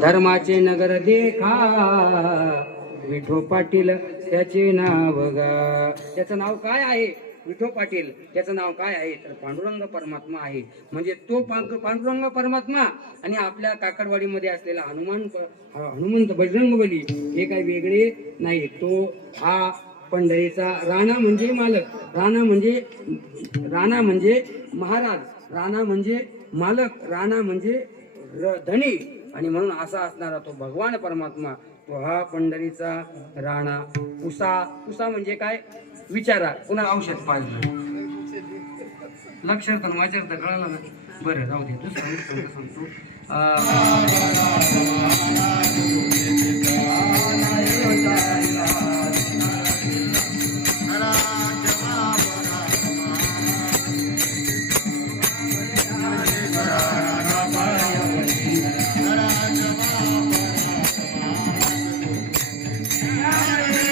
धर्माचे नगर देखा विठो पाटील त्याचे नाव गा त्याचं नाव काय आहे? विठो पाटील त्याचं नाव काय आहे? तर पांडुरंग परमात्मा आहे. म्हणजे तो पांडुरंग परमात्मा आणि आपल्या काकडवाडीमध्ये असलेला हनुमान हनुमंत बजरंग बली हे काही वेगळे नाही. तो हा पंढरीचा राणा म्हणजे मालक. राणा म्हणजे राणा म्हणजे महाराज. राणा म्हणजे मालक. राणा म्हणजे धनी. आणि म्हणून असा असणारा तो भगवान परमात्मा. तो हा पंढरीचा राणा. उसा उसा म्हणजे काय? विचारा पुन्हा औषध पाच लक्षात वाचरता कळलं ना? बरं जाऊ दे. दुसरं सांगतो Yeah.